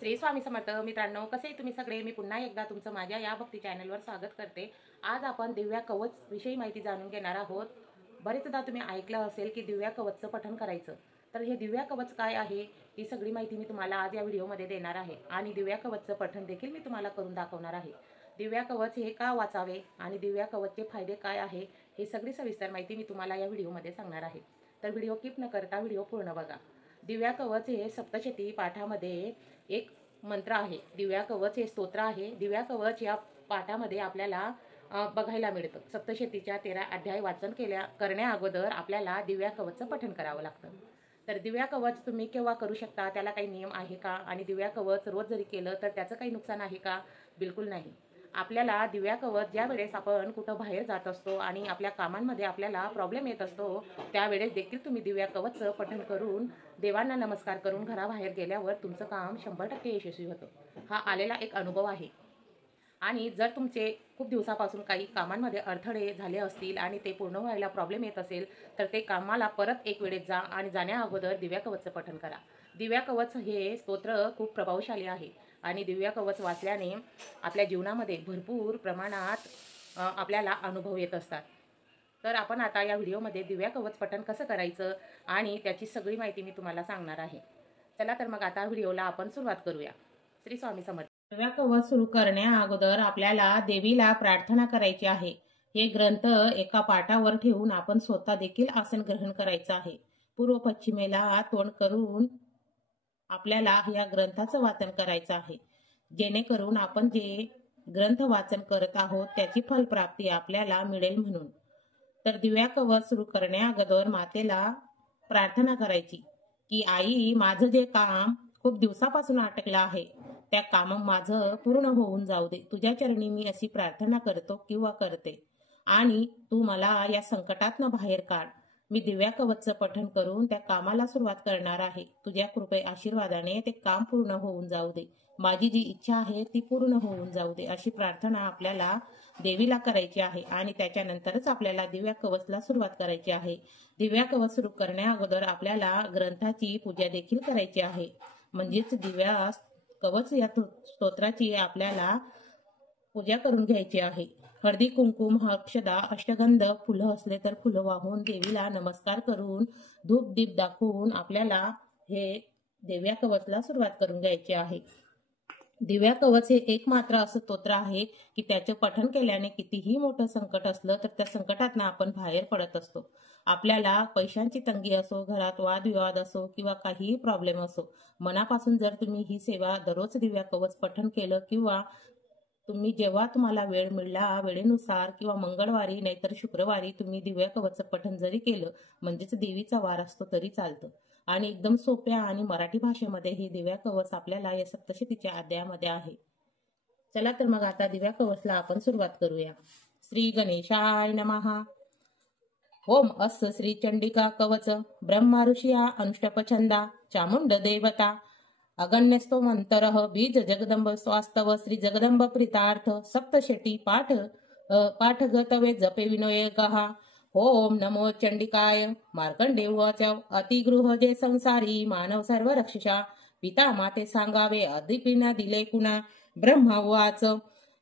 श्री स्वामी समर्थ मित्रांनो, कसे तुम्ही सगळे? मी पुन्हा एकदा तुमचं माझ्या या भक्ती चॅनलवर स्वागत करते। आज आपण दिव्या कवच विषयी माहिती जाणून घेणार आहोत। बरेचदा तुम्ही ऐकलं असेल की दिव्या कवचचं पठण करायचं। तर हे दिव्या कवच काय आहे ही सगळी माहिती मी तुम्हाला आज या व्हिडिओमध्ये देणार आहे आणि दिव्या कवचचं पठण देखील मी तुम्हाला करून दाखवणार आहे। दिव्या कवच हे का वाचावे आणि दिव्या कवचचे फायदे काय आहे हे सगळी सविस्तर माहिती मी तुम्हाला या व्हिडिओमध्ये सांगणार आहे। तर व्हिडिओ स्किप न करता व्हिडिओ पूर्ण बघा। दिव्या कवच हे सप्तशती पाठामध्ये एक मंत्र आहे। दिव्या कवच हे स्तोत्र आहे। दिव्या कवच या पाठामध्ये आपल्याला बघायला मिळतं। सप्तशतीच्या 13 अध्याय वाचन करण्या अगोदर आपल्याला दिव्या कवचचं पठण करावं लागतं। तर दिव्या कवच तुम्ही केव्हा करू शकता, त्याला काही नियम आहे का? आणि दिव्या कवच रोज जरी केलं तर त्याचं काही नुकसान आहे का? बिलकुल नाही। आपल्याला दिव्या कवच ज्या वेळेस आपण कुठं बाहेर जात असतो आणि आपल्या कामांमध्ये आपल्याला प्रॉब्लेम येत असतो, त्यावेळेस देखील तुम्ही दिव्या कवचचं पठण करून देवांना नमस्कार करून घराबाहेर गेल्यावर तुमचं काम 100% यशस्वी होतं। हा आलेला एक अनुभव आहे। आणि जर तुमचे खूप दिवसापासून काही कामांमध्ये अडथळे झाले असतील आणि ते पूर्ण व्हायला प्रॉब्लेम येत असेल, तर ते कामाला परत एक वेळेस जा आणि जाण्या अगोदर दिव्या कवचचं पठण करा। दिव्या कवच हे स्तोत्र खूप प्रभावशाली आहे आणि दिव्या कवच वाचल्याने आपल्या जीवनामध्ये भरपूर प्रमाणात आपल्याला अनुभव येत असतात। तर आपण आता या व्हिडिओमध्ये दिव्या कवच पठण कसं करायचं आणि त्याची सगळी माहिती मी तुम्हाला सांगणार आहे। चला तर मग आता व्हिडिओला आपण सुरुवात करूया। श्री स्वामी समर्थ। दिव्या कवच सुरू करण्या अगोदर आपल्याला देवीला प्रार्थना करायची आहे। हे ग्रंथ एका पाटावर ठेवून आपण स्वतः देखील आसन ग्रहण करायचं आहे। पूर्व पश्चिमेला तोंड करून आपल्याला या ग्रंथाचं वाचन करायचं आहे, जेणेकरून आपण जे ग्रंथ वाचन करत आहोत त्याची फलप्राप्ती आपल्याला मिळेल म्हणून। तर दिव्या कवच सुरू करण्या अगोदर मातेला प्रार्थना करायची की आई, माझं जे काम खूप दिवसापासून अटकलं आहे त्या काम माझं पूर्ण होऊन जाऊ दे। तुझ्या चरणी मी अशी प्रार्थना करतो किंवा करते आणि तू मला या संकटातनं बाहेर काढ। मी दिव्या कवचचं पठण करून त्या कामाला सुरुवात करणार आहे। तुझ्या कृपे आशीर्वादाने ते काम पूर्ण होऊन जाऊ दे। माझी जी इच्छा आहे ती पूर्ण होऊन जाऊ दे, अशी प्रार्थना आपल्याला देवीला करायची आहे आणि त्याच्यानंतरच आपल्याला दिव्या कवचला सुरुवात करायची आहे। दिव्या कवच सुरू करण्या अगोदर आपल्याला ग्रंथाची पूजा देखील करायची आहे। म्हणजेच दिव्या कवच या स्तोत्राची आपल्याला पूजा करून घ्यायची आहे। हळदी कुंकुम अक्षदा अष्टगंध फुलं असले तर फुलं वाहून देवीला नमस्कार करून धूप दीप दाखवून आपल्याला हे दिव्या कवचला सुरुवात करून घ्यायची आहे। दिव्या कवच हे एकमात्र असं स्तोत्र आहे की त्याचे पठण केल्याने कितीही मोठं संकट असलं तर त्या संकटातनं आपण बाहेर पडत असतो। आपल्याला पैशांची तंगी असो, घरात वादविवाद असो किंवा काहीही प्रॉब्लेम असो, मनापासून जर तुम्ही ही सेवा दररोज दिव्या कवच पठण केलं किंवा तुम्ही जेव्हा तुम्हाला वेळ मिळाला वेळेनुसार किंवा मंगळवारी नाहीतर शुक्रवारी तुम्ही दिव्या कवचचं पठण जरी केलं, म्हणजेच देवीचा वार असतो तरी चालतं। आणि एकदम सोप्या आणि मराठी भाषेमध्ये हे दिव्या कवच आपल्याला या सप्तशतीच्या अध्यायामध्ये आहे। चला तर मग आता दिव्या कवचला आपण सुरुवात करूया। श्री गणेशाय नमः। ओम अस् श्री चंडिका कवच ब्रह्मा ऋषिया अनुष्टप छंदा चामुंड देवता अगण्यस्तो मंतरः बीज जगदंब स्वास्तव श्री जगदंब प्रीतार्थ सप्तशती पाठगतवे जपे विनोयकः। ओम नमो चंडिकाय। मार्कंडेय उवाच अतिगृह जे संसारी मानव सर्व रक्षिषा पिता माते सांगावे अदिपिना दिले कुणा। ब्रह्मा उवाच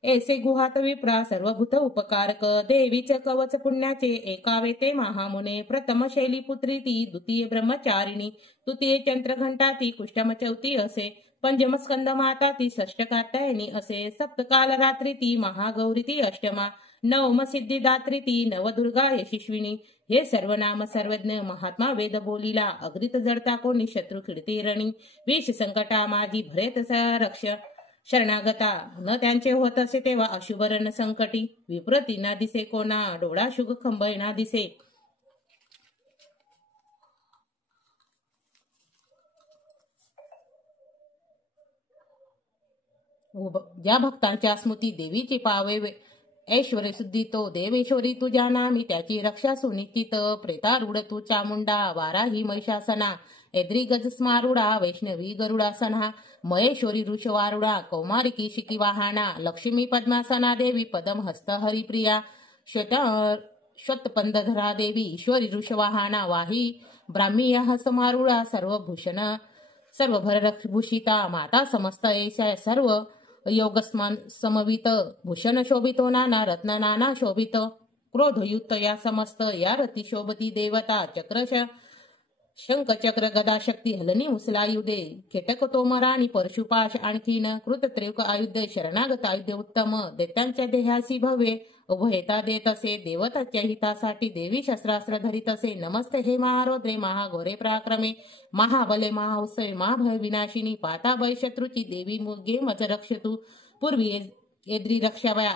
ऐसे गुहात विप्रा सर्वभूत उपकारक देवीचे कवच पुण्याचे एकावे ते महामुने। प्रथम शैली पुत्री ती द्वितीय ब्रह्मचारिणी तृतीय चंद्रघंटा ती कुष्टम चौथी असे। पंचम स्कंद माता ती षष्ठ कात्यायनी असे। सप्तकाल रात्री ती महागौरी ती अष्टमा। नवम सिद्धिदात्री ती नवदुर्गा यशस्विनी। हे सर्वनाम सर्वज्ञ महात्मा वेद बोलिला अग्रित जडता कोणी शत्रु खिडते रणी। विष संकटा माझी भरेत रक्ष शरणागता न त्यांचे होत असे तेव्हा अशुभरण संकटी। विप्रती ना दिसे कोणा डोळा शुग खंबय ना दिसे। ज्या भक्तांच्या स्मृती देवीची पावे ऐश्वर्य शुद्धी तो देवेश्वरी तुझ्या नामी त्याची रक्षा सुनिश्चित। प्रेतारूढ तू चामुंडा वाराही महिषासना एद्री गज स्मारुडा वैष्णवी गरुडासना। महेश्वरी वृषवारुडा कौमारिकी शिकी वाहना लक्ष्मी पद्मासना देवी पदम हस्त हरिप्रिया। श्वेतपंदधरा देवी ईश्वरी वृषवाहना वाही ब्राह्मी हसमारुडा सर्वभूषण सर्व भरभूषिता माता समस्त ऐशा सर्व योगस्मान समवित भूषण शोभितो नाना रत्न नाना शोभित क्रोधयुक्त या समस्त या रती शोभती देवता चक्र शंख चक्र गदा शक्ती हलनी उचलायुधे खेटक तोमरा आणि परशुपाश आणखीन कृतत्रिक आयुध शरणागत आयुध उत्तम दैत्यांच्या देहासी भव्य उभयता देत असे देवताच्या हितासाठी देवी शस्त्रास्त्र धरीत असे नमस्ते हे महारौद्रे महाघोरे पराक्रमे महाबले महाउत्सवे महाभय विनाशिनी पाताभय शत्रूची देवी मुगे मज रक्षतु पूर्वी एद्री रक्षावया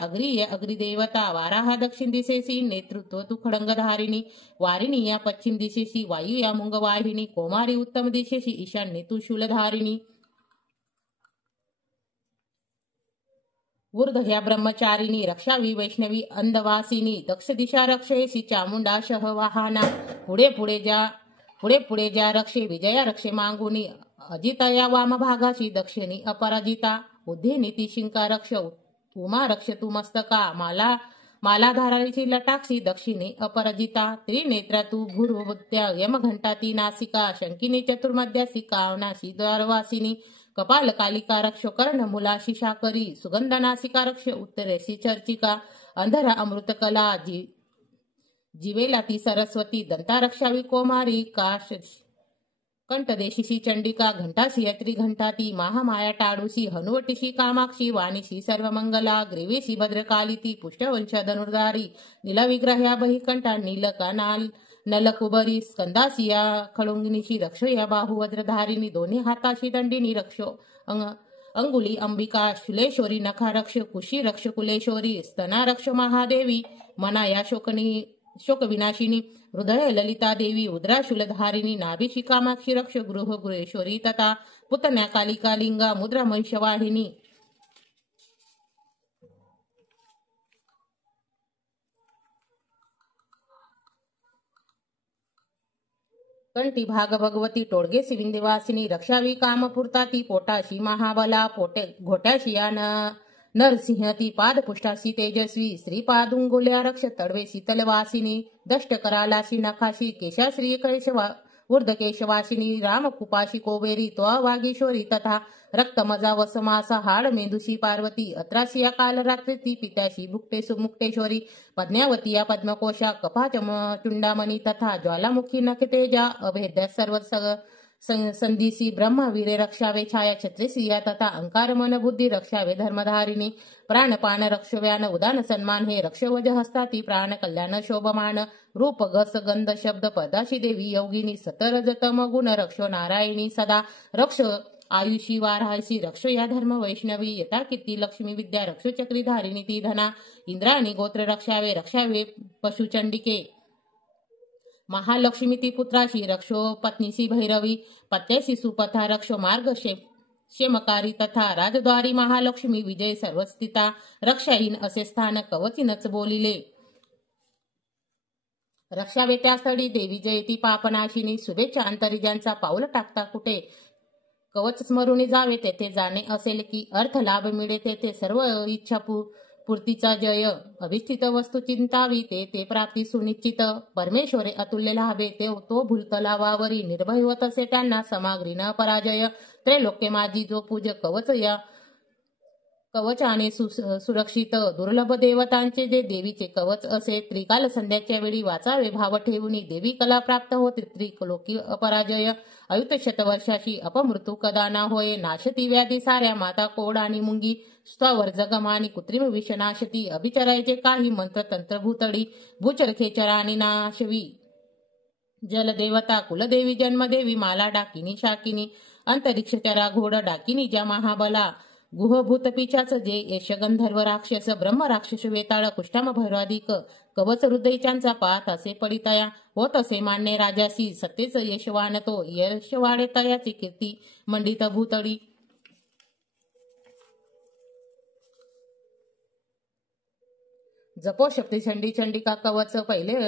अग्री देवता वाराहा दक्षिण दिशेसी नेतृत्व तू खडंगधारिणी वारिणी या पश्चिम दिशेशी वायू या मुंगवाहिनी कोमारी उत्तम दिशेशी ईशान्य तू शूलधारिणी वृद्ध ह्या ब्रह्मचारिणी रक्षावी वैष्णवी अंधवासिनी दक्ष दिशा रक्षयसी चामुंडा शहवाहाना पुढे पुढे ज्या रक्षे विजया रक्षे मागुनी अजिता या वाम भागाशी दक्षिणी अपराजिता बुद्धी नीती शिंका रक्ष उमा रक्ष तू मस्तका मालाधाराची लटाक्षी दक्षिणी अपराजिता त्रिनेत्रा तू भूर्भुत्या यमघंटा ती नासिका शंकिनी चतुर्मध्यासी कावनाशी द्वारवासिनी कपाल कालिका रक्ष कर्ण मुलाशी शाकरी सुगंध नासिका रक्ष उत्तरेशी चर्चिका अंधरा अमृतकला जीवेला ती सरस्वती दंता रक्षावी कोमारी काश कंठदेशीशी चंडिका घंटाशी त्रिघंटा ती महामाया टाळूशी हनुवटीशी कामाक्षी वाणीशी सर्वमंगला ग्रीवेशी भद्रकाली ती पुष्टवंश धनुर्धारी नीलविग्रह्या बहिकंठा नीलका नलकुबरी स्कंदासिया खळुंगिनीशी रक्ष या बाहू वज्रधारिणी दोन्ही हाताशी दंडिनी रक्षो अंगुली अंबिका शुलेश्वरी नखा रक्ष कुशी रक्ष कुलेश्वरी स्तना रक्ष महादेवी मना या शोक विनाशिनी हृदय ललिता देवी उद्रा शूलधारिणी नाभिशी कामाक्षी रक्ष गृह गृहेश्वरी तथा पुतन्या कालिका लिंगा मुद्रा महिषवाहिनी कंठी भाग भगवती टोळगे सिविंदेवासिनी रक्षावी कामपुरता ती पोटाशी महाबला घोट्याशी या नरसिंह ती पादपुष्टाशी तेजस्वी श्रीपादुंगुल्या रक्ष तडवे शीतलवासिनी दष्ट करालाशी नखाशी केशाश्री केशवा ऊर्ध्वकेशवासिनी रामकुपाशी कोबेरी त्वा वागीश्वरी तथा रक्तमजा वसमासा हाड मेंदुशी पार्वती अत्राशी कालरात्री ती पित्याशी मुक्तेश्वरी पद्मावती या पद्मकोशा कपाच चुंडामणी तथा ज्वालामुखी नखतेजा अभेद्य सर्व संधीसी ब्रह्मवीरे रक्षावे छाया छत्रिसिया तथा अंकार मन बुद्धी रक्षावे धर्मधारिणी प्राणपान रक्षव्यान उदान सन्मान हे रक्षवज हस्ताती प्राण कल्याण शोभमान रूप गस गंध शब्द पदाशी देवी योगिनी सतरज तम गुण रक्षो नारायणी सदा रक्ष आयुषी वारायसी रक्ष या धर्म वैष्णवी यथा कीर्ती लक्ष्मी विद्या रक्ष चक्री धारिणी ती धना इंद्राणी गोत्र रक्षावे पशुचंडिके महालक्ष्मी ती पुत्राशी रक्षो पत्नीशी भैरवी पत्याशी सुपथा रक्षो मार्ग क्षेमकारी तथा राजद्वारी महालक्ष्मी विजय सर्वस्थिता रक्षाहीन असे स्थान कवचिनच बोलिले रक्षावे त्या स्थळी देवी जयती पापनाशिनी शुभेच्छा अंतरिजांचा पाऊल टाकता कुठे कवच स्मरुणी जावे तेथे जाणे असेल की अर्थ लाभ मिळे तेथे सर्व इच्छा पूर्तीचा जय अभिष्ठित वस्तू चिंतावी ते प्राप्ती सुनिश्चित परमेश्वरे अतुल्य लाभे तो भूलतलावावरी निर्भय होत असे त्यांना समाग्री न पराजय त्रैलोक्य माझी जो पूज कवचाने सुरक्षित दुर्लभ देवतांचे जे देवीचे कवच असे त्रिकाल संध्याच्या वेळी वाचावे भाव ठेवून देवी कला प्राप्त होते त्रिलोकी अपराजय अयुत शतवर्षाशी अपमृत्यू कदा ना होय नाशती व्याधी साऱ्या माता कोड आणि मुंगी स्थावर जगमानी कृत्रिम विषनाशती अभिचरायचे काही मंत्र तंत्र भूतडी भूचर खेचरा आणि नाशवी जलदेवता कुलदेवी जन्मदेवी माला डाकिनी शाकिनी अंतरिक्ष चरा घोड डाकिनी ज्या महाबला गुहभूत पिचाच जे यश गंधर्व राक्षस ब्रह्म राक्षस वेताळ कुष्ठाम भैराधिक कवच हृदयच्यांचा पात असे पडितया होत असे मान्य राजासी सत्तेच यशवान तो यश वाढे तयाची कीर्ती मंडित भूतडी जपो शक्ती चंडी चंडिका कवच पहिले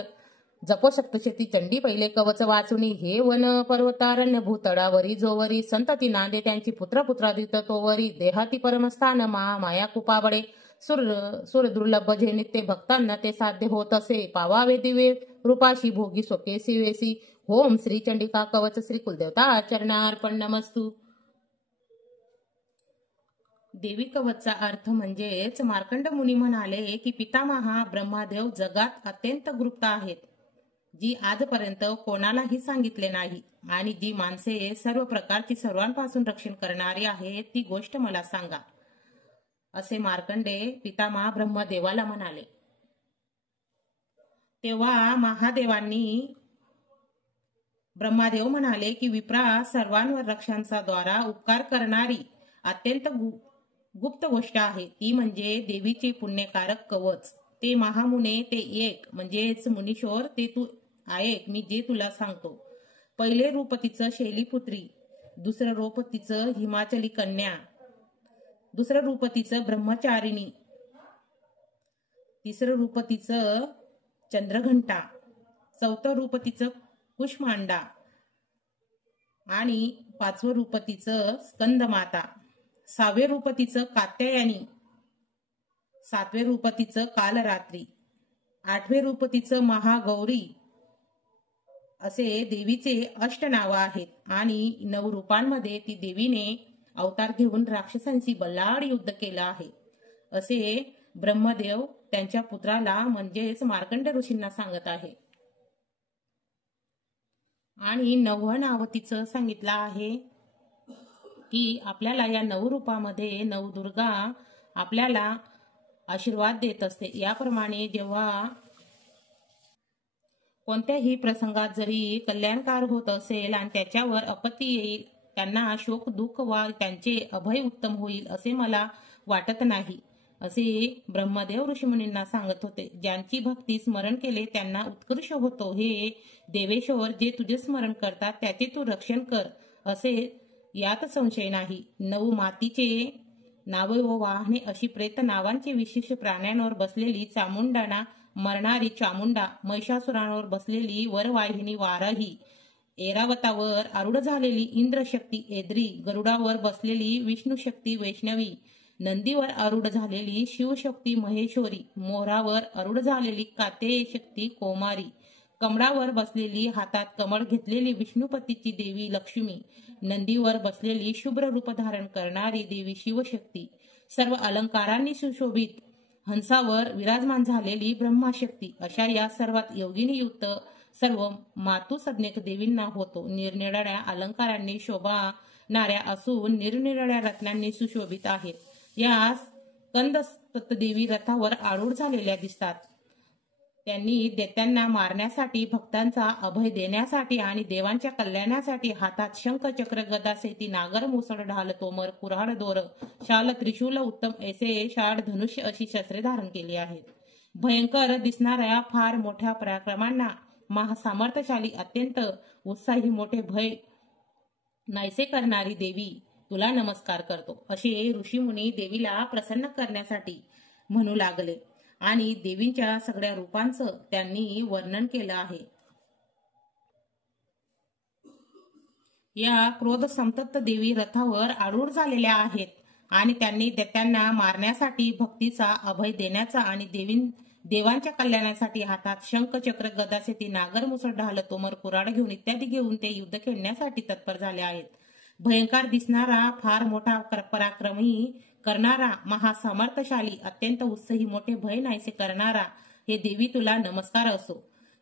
जपो शक्तशती चंडी पहिले कवच वाचुनी हे वन पर्वतारण्य भूतळावरी जोवरी संतती नांदे त्यांची पुत्रादित तोवरी देहाती परमस्थान माया कुपाबळे सुर दुर्लभ जे नित्य भक्तांना ते साध्य होत असे पावावे दिवे रूपाशी भोगी सोके सिवेसी होम श्री चंडिका कवच श्री कुलदेवता चरणार्पण नमस्तु। देवी कवचचा अर्थ म्हणजेच मार्कंड मुनी म्हणाले की पितामहा ब्रह्मादेव जगात अत्यंत गुप्त आहेत, जी आजपर्यंत कोणालाही सांगितले नाही, आणि जी माणसे सर्व प्रकारची सर्वांपासून रक्षण करणारी आहेत ती गोष्ट मला सांगा, असे मार्कंडे पितामहा ब्रह्मदेवाला म्हणाले. तेव्हा महादेवांनी ब्रह्मादेव म्हणाले की विप्रा, सर्वांवर रक्षांचा द्वारा उपकार करणारी अत्यंत गुप्त गोष्ट आहे, ती म्हणजे देवीचे पुण्यकारक कवच. ते महामुने ते एक म्हणजेच मुनीश्वर, ते तू ऐक मी जे तुला सांगतो. पहिले रूप तिचं शैलीपुत्री, दुसरं रूप तिचं हिमाचली कन्या, दुसरं रूप तिचं ब्रह्मचारिणी, तिसरं रूप तिचं चंद्रघंटा, चौथं रूप तिचं कुष्मांडा, आणि पाचवं रूप तिचं स्कंदमाता, सहावे रूप तिचं कात्यायनी, सातवे रूप तिचं कालरात्री, आठवे रूप तिचं महागौरी, असे देवीचे अष्ट नाव आहेत. आणि 9 रूपांमध्ये ती देवीने अवतार घेऊन राक्षसांशी बलाढ्य युद्ध केलं आहे, असे ब्रह्मदेव त्यांच्या पुत्राला म्हणजेच मार्कंड ऋषींना सांगत आहे. आणि 9वं नाव तिचं सांगितलं आहे की आपल्याला या 9 रूपामध्ये नवदुर्गा आपल्याला आशीर्वाद देत असते. याप्रमाणे जेव्हा कोणत्याही प्रसंगात जरी कल्याणकार होत असेल आणि त्याच्यावर आपत्ती येईल, त्यांना शोक दुःख वा त्यांचे अभय उत्तम होईल असे मला वाटत नाही, असे ब्रह्मदेव ऋषीमुनींना सांगत होते. ज्यांची भक्ती स्मरण केले त्यांना उत्कर्ष होतो. हे देवेश्वर, जे तुझे स्मरण करतात त्याचे तू रक्षण कर, असे यात संशय नाही. 9 मातीचे नावे व वाहने अशी प्रेत नावांची विशेष प्राण्यांवर बसलेली चामुंडाना मरणारी चामुंडा, महिषासुरांवर बसलेली वरवाहिनी वाराही, ऐरावतावर आरूढ झालेली इंद्रशक्ती एद्री, गरुडावर बसलेली विष्णुशक्ती वैष्णवी, नंदीवर आरूढ झालेली शिवशक्ती महेश्वरी, मोरावर आरूढ झालेली कातेय शक्ती कौमारी, कमळावर बसलेली हातात कमळ घेतलेली विष्णुपतीची देवी लक्ष्मी, नंदीवर बसलेली शुभ्र रूप धारण करणारी देवी शिवशक्ती, सर्व अलंकारांनी सुशोभित हंसावर विराजमान झालेली ब्रह्माशक्ती, अशा या सर्वात योगिनीयुक्त सर्व मातुसज्ञक देवींना होतो. निरनिराळ्या अलंकारांनी शोभानाऱ्या असून निरनिराळ्या रत्नांनी सुशोभित आहेत. या स्कंद देवी रथावर आरूढ झालेल्या दिसतात. त्यांनी दैत्यांना मारण्यासाठी, भक्तांचा अभय देण्यासाठी आणि देवांच्या कल्याणासाठी हातात शंख, चक्र, गदा, सेती, नागर, मुसळ, ढाल, तोमर, कुऱ्हाड, दोर, शाल, त्रिशूल, उत्तम ऐसे शाड, धनुष्य अशी शस्त्रे धारण केली आहेत. भयंकर दिसणाऱ्या फार मोठ्या पराक्रमांना महासामर्थ्यशाली, अत्यंत उत्साही, मोठे भय नाहीसे करणारी देवी, तुला नमस्कार करतो, असे ऋषीमुनी देवीला प्रसन्न करण्यासाठी म्हणू लागले. आणि देवींच्या सगळ्या रूपांचं त्यांनी वर्णन केलं आहे. या क्रोध संतप्त देवी रथावर आरूढ झालेल्या आहेत आणि त्यांनी दैत्यांना मारण्यासाठी, भक्तीचा अभय देण्याचा आणि देवांच्या कल्याणासाठी हातात शंख, चक्र, गदा, सेती, नागर, मुसळ, ढाल, तोमर, कुऱ्हाड घेऊन इत्यादी घेऊन ते युद्ध खेळण्यासाठी तत्पर झाले आहेत. भयंकर दिसणारा, फार मोठा पराक्रमी करणारा, महासामर्थ्यशाली, अत्यंत उत्साही, मोठे भय नाहीसे करणारा, हे देवी तुला नमस्कार असो.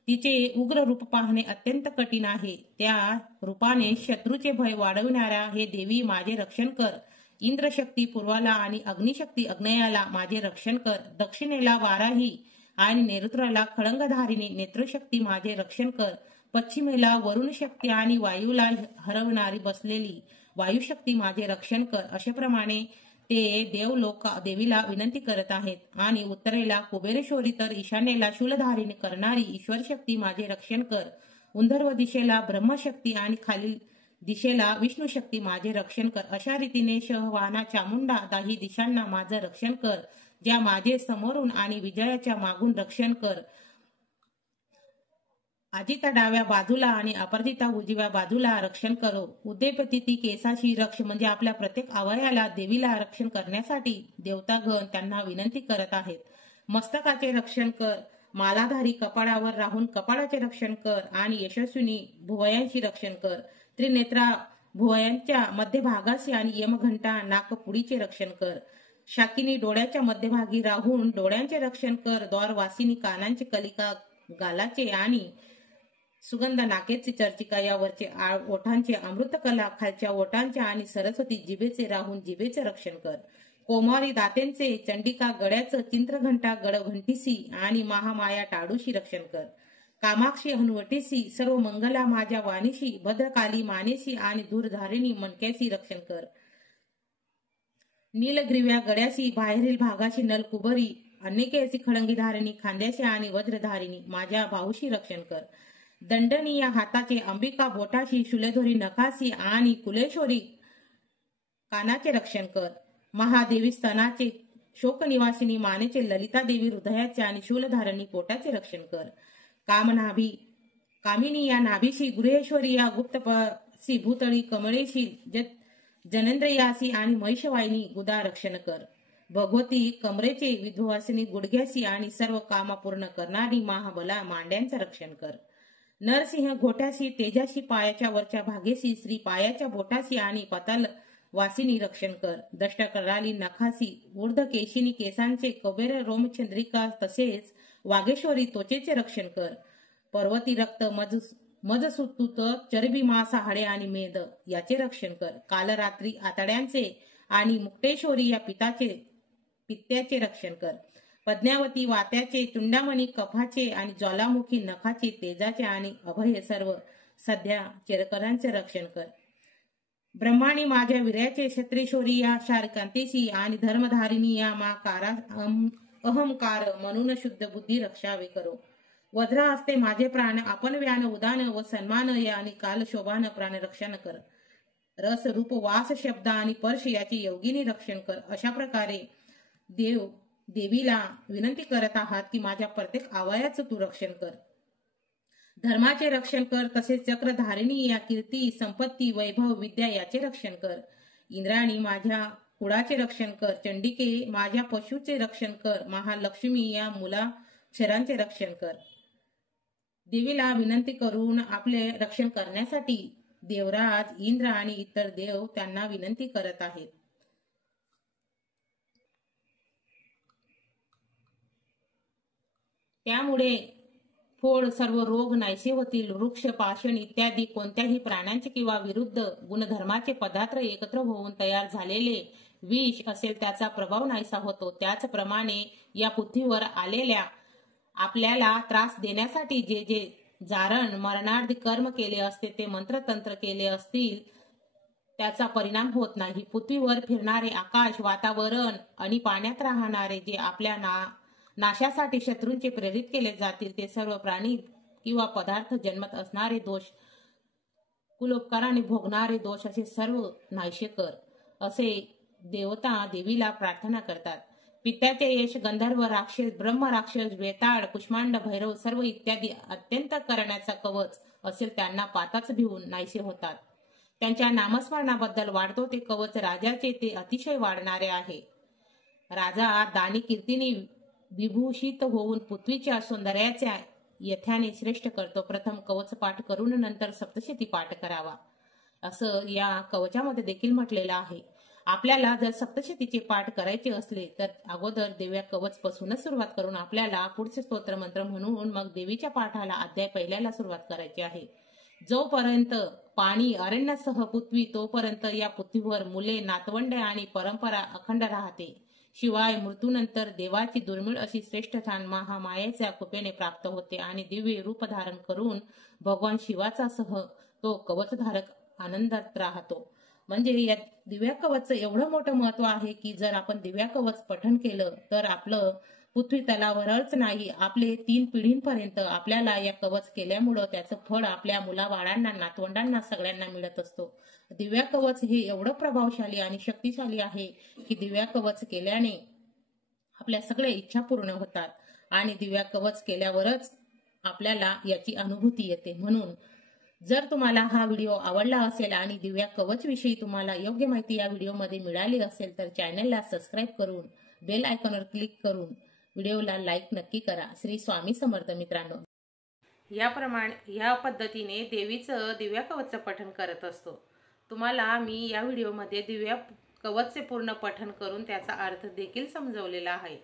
तिचे उग्र रूप पाहणे अत्यंत कठीण आहे. त्या रूपाने शत्रूचे भय वाढवणाऱ्या हे देवी माझे रक्षण कर. इंद्रशक्ती पूर्वाला आणि अग्निशक्ती अग्नेयाला माझे रक्षण कर. दक्षिणेला वाराही आणि नैऋत्याला खळंगधारिणी नेत्रशक्ती माझे रक्षण कर. पश्चिमेला वरुण शक्ती आणि वायूला हरवणारी बसलेली वायुशक्ती माझे रक्षण कर. अशाप्रमाणे ते देवलोक देवीला विनंती करत आहेत. आणि उत्तरेला कुबेरेश्वरी तर ईशान्येला शूलधारिणी करणारी ईश्वर शक्ती माझे रक्षण कर. उंधर्व दिशेला ब्रह्मशक्ती आणि खालील दिशेला विष्णू शक्ती माझे रक्षण कर. अशा रीतीने शहवाना चामुंडा दाही दिशांना माझं रक्षण कर. ज्या माझे समोरून आणि विजयाच्या मागून रक्षण कर. अजिता डाव्या बाजूला आणि अपराजिता उजव्या बाजूला रक्षण करो. उद्यपती ती केसाशी रक्ष म्हणजे आपल्या प्रत्येक अवयाला देवीला रक्षण करण्यासाठी देवतागण त्यांना विनंती करत आहेत. मस्तकाचे रक्षण कर. मालाधारी कपाळावर राहून कपाळाचे रक्षण कर आणि यशस्विनी भुवयांशी रक्षण कर. त्रिनेत्रा भुवयांच्या मध्यभागाशी आणि यमघंटा नाकपुडीचे रक्षण कर. शाकिनी डोळ्याच्या मध्यभागी राहून डोळ्यांचे रक्षण कर. द्वारवासिनी कानांचे कलिका गालाचे आणि सुगंध नाकेचे चर्चिका यावरचे ओठांचे अमृतकला खालच्या ओठांचे आणि सरस्वती जिभेचे राहून जिभेचे रक्षण कर. कोमारी दातेंचे चंडिका गळ्याचं चिंत्रघंटा गडघंटीसी आणि महामाया टाळूशी रक्षण कर. कामाक्षी हनुवटीसी सर्व मंगला माझ्या वाणीशी भद्रकाली मानेशी आणि दूरधारिणी मणक्याशी रक्षण कर. नीलग्रीव्या गड्याशी बाहेरील भागाशी नलकुबरी अनेकेसी खडंगी धारिणी खांद्याशी आणि वज्रधारिणी माझ्या भाऊशी रक्षण कर. दंडनी या हाताचे अंबिका बोटाशी शूलधोरी नखाशी आणि कुलेश्वरी कानाचे रक्षण कर. महादेवी स्तनाचे शोकनिवासिनी मानेचे ललिता देवी हृदयाचे आणि शूलधारणी पोटाचे रक्षण कर. कामनाभी कामिनी या नाभीशी गृहेश्वरी या गुप्तपसी भूतळी कमळेशी जनेंद्रयासी आणि महिषवाहिनी गुदा रक्षण कर. भगवती कमरेचे विध्ववासिनी गुडघ्याशी आणि सर्व कामा पूर्ण करणारी महाबला मांड्यांचे रक्षण कर. नरसिंह घोट्याशी तेजाशी पायाच्या वरच्या भागेशी श्री पायाच्या बोटाशी आणि पताल वासिनी रक्षण कर. दष्ट कराली नखासी ऊर्ध्व केशिनी केसांचे कबेर रोमचंद्रिका तसेच वागेश्वरी त्वचेचे रक्षण कर. पर्वती रक्त मजसूतूत चरबी मांस हाडे आणि मेद याचे रक्षण कर. कालरात्री आतड्यांचे आणि मुक्तेश्वरी या पित्त्याचे रक्षण कर. पद्मावती वात्याचे चुंडामणी कफाचे आणि ज्वालामुखी नखाचे तेजाचे आणि अभय सर्व सध्या चिरकरांचे रक्षण कर. ब्रह्माणी माझ्या वीर्याचे क्षत्रेश्वरी या शारकांतेशी आणि धर्मधारिणी या मा अहंकार म्हणून शुद्ध बुद्धी रक्षावे करो. वज्र असते माझे प्राण आपण व्यान उदान व सन्मान या आणि काल शोभान प्राण रक्षण कर. रस रूप वास शब्द आणि पर्श याचे योगिनी रक्षण कर. अशा प्रकारे देवीला विनंती करत आहात की माझ्या प्रत्येक अवयाचं तू रक्षण कर. धर्माचे रक्षण कर. तसेच चक्रधारिणी या कीर्ती संपत्ती वैभव विद्या याचे रक्षण कर. इंद्राणी माझ्या कुळाचे रक्षण कर. चंडिके माझ्या पशुचे रक्षण कर. महालक्ष्मी या मुलाक्षरांचे रक्षण कर. देवीला विनंती करून आपले रक्षण करण्यासाठी देवराज इंद्र आणि इतर देव त्यांना विनंती करत आहेत. त्यामुळे फोड सर्व रोग नाहीसे होतील. वृक्ष पाषाण इत्यादी कोणत्याही प्राण्यांचे किंवा विरुद्ध गुणधर्माचे पदार्थ एकत्र होऊन तयार झालेले विष असेल त्याचा प्रभाव नाहीसा होतो. त्याचप्रमाणे या पृथ्वीवर आलेल्या आपल्याला त्रास देण्यासाठी जे जे जारण मरणार्थ कर्म केले असते ते मंत्रतंत्र केले असतील त्याचा परिणाम होत नाही. पृथ्वीवर फिरणारे आकाश वातावरण आणि पाण्यात राहणारे जे आपल्या नाशासाठी शत्रूंचे प्रेरित केले जातील ते सर्व प्राणी किंवा पदार्थ जन्मत असणारे दोष कुलोपकाराने भोगणारे दोष असे सर्व नाहीसे कर असे देवता देवीला प्रार्थना करतात. पित्याचे यश गंधर्व राक्षस ब्रह्म राक्षस वेताळ कुष्मांड भैरव सर्व इत्यादी अत्यंत करण्याचा कवच असेल त्यांना पाताच भिवून नाहीसे होतात. त्यांच्या नामस्मरणाबद्दल वाढतो ते कवच राजाचे ते अतिशय वाढणारे आहे. राजा दानी कीर्तीने विभूषित होऊन पृथ्वीच्या सौंदर्याच्या यथ्याने श्रेष्ठ करतो. प्रथम कवच पाठ करून नंतर सप्तशती पाठ करावा असं या कवचामध्ये देखील म्हटलेलं आहे. आपल्याला जर सप्तशतीचे पाठ करायचे असले तर अगोदर देव्या कवच पासूनच सुरुवात करून आपल्याला पुढचे स्तोत्र मंत्र म्हणून मग देवीच्या पाठाला अध्याय पहिल्याला सुरुवात करायची आहे. जोपर्यंत पाणी अरण्यासह पृथ्वी तोपर्यंत या पृथ्वीवर मुले नातवंडे आणि परंपरा अखंड राहते. शिवाय मृत्यूनंतर देवाची दुर्मिळ अशी श्रेष्ठ स्थान महामायेच्या कृपेने प्राप्त होते आणि दिव्य रूप धारण करून भगवान शिवाचा सह तो कवचधारक आनंदात राहतो. म्हणजे या दिव्या कवचचं एवढं मोठं महत्व आहे की जर आपण दिव्या कवच पठण केलं तर आपलं पृथ्वी तलावरच नाही आपले 3 पिढींपर्यंत आपल्याला या कवच केल्यामुळं त्याचं फळ आपल्या मुलाबाळांना नातवंडांना सगळ्यांना मिळत असतो. दिव्या कवच हे एवढं प्रभावशाली आणि शक्तिशाली आहे की दिव्या कवच केल्याने आपल्या सगळ्या इच्छा पूर्ण होतात आणि दिव्या कवच केल्यावरच आपल्याला याची अनुभूती येते. म्हणून जर तुम्हाला हा व्हिडिओ आवडला असेल आणि दिव्या कवच विषयी तुम्हाला योग्य माहिती या व्हिडिओमध्ये मिळाली असेल तर चॅनलला सबस्क्राईब करून बेल आयकॉनवर क्लिक करून व्हिडिओला लाईक नक्की करा. श्री स्वामी समर्थ मित्रांनो. या पद्धतीने देवीचं दिव्या कवचचं पठण करत असतो. तुम्हाला मी या व्हिडिओमध्ये दिव्या कवचचे पूर्ण पठण करून त्याचा अर्थ देखील समजवलेला आहे।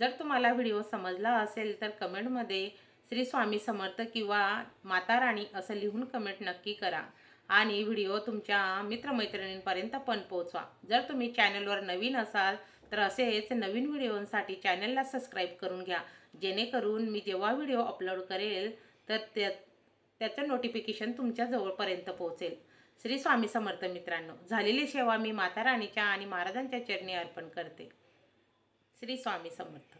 जर तुम्हाला व्हिडिओ समजला असेल तर कमेंटमध्ये श्री स्वामी समर्थ किंवा माता राणी असं लिहून कमेंट नक्की करा आणि व्हिडिओ तुमच्या मित्रमैत्रिणींपर्यंत पण पोहोचवा। जर तुम्ही चॅनलवर नवीन असाल तर असेच नवीन व्हिडिओंसाठी चॅनलला सबस्क्राईब करून घ्या, जेणेकरून मी जेव्हा व्हिडिओ अपलोड करेल तर त्याचं नोटिफिकेशन तुमच्या जवळपर्यंत पोहोचेल। श्री स्वामी समर्थ मित्रांनो, झालेली सेवा मी माता राणीच्या आणि महाराजांच्या चरणी अर्पण करते। श्री स्वामी समर्थ।